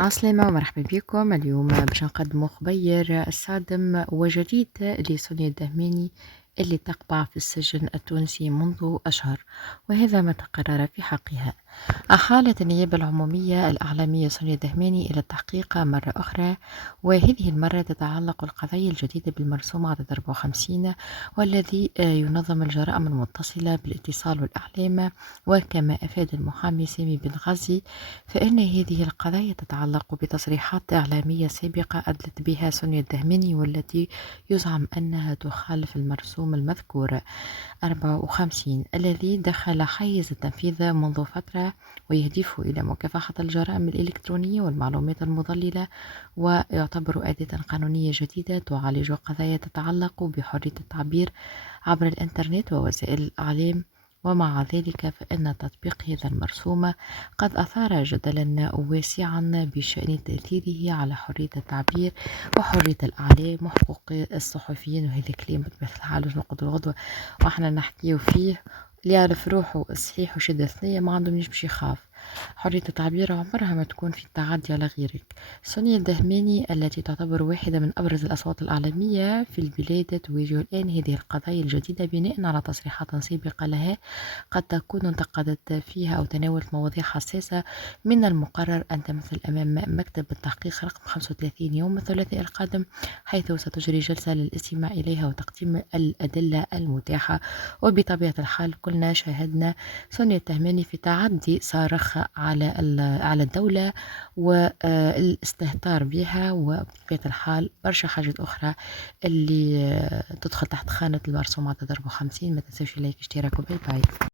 عسلامة ومرحبا بكم. اليوم باش نقدموا خبير صادم وجديد لسونيا الدهماني اللي تقبع في السجن التونسي منذ أشهر، وهذا ما تقرر في حقها. أحالت النيابة العمومية الإعلامية سونيا الدهماني إلى التحقيق مرة أخرى، وهذه المرة تتعلق القضية الجديدة بالمرسوم عدد 54 والذي ينظم الجرائم المتصلة بالاتصال والإعلام. وكما أفاد المحامي سامي بن غازي فإن هذه القضايا تتعلق بتصريحات إعلامية سابقة أدلت بها سونيا الدهماني، والتي يزعم أنها تخالف المرسوم المذكور 54 الذي دخل حيز التنفيذ منذ فترة، ويهدف إلى مكافحة الجرائم الإلكترونية والمعلومات المضللة، ويعتبر أداة قانونية جديدة تعالج قضايا تتعلق بحرية التعبير عبر الإنترنت ووسائل الإعلام. ومع ذلك فإن تطبيق هذا المرسوم قد أثار جدلا واسعا بشأن تأثيره على حرية التعبير وحرية الإعلام وحقوق الصحفيين، وهذا كلام بطبيعة الحال باش نقعدوا الغدوة واحنا نحكيو فيه. اللي يعرف روحه صحيح وشدة ثنية ما عنده باش يخاف. حرية التعبير عمرها ما تكون في التعدي على غيرك. سونيا الدهماني التي تعتبر واحدة من أبرز الأصوات الإعلامية في البلاد تواجه الآن هذه القضايا الجديدة بناء على تصريحات سابقة لها قد تكون انتقدت فيها أو تناولت مواضيع حساسة. من المقرر أن تمثل أمام مكتب التحقيق رقم 35 يوم الثلاثاء القادم، حيث ستجري جلسة للاستماع إليها وتقديم الأدلة المتاحة. وبطبيعة الحال كلنا شاهدنا سونيا الدهماني في تعدي صارخ على الدولة والاستهتار بها، وبطبيعة الحال برشا حاجات أخرى اللي تدخل تحت خانة المرسوم عدد 54. ما تنسوش لايك اشتراك وباي باي.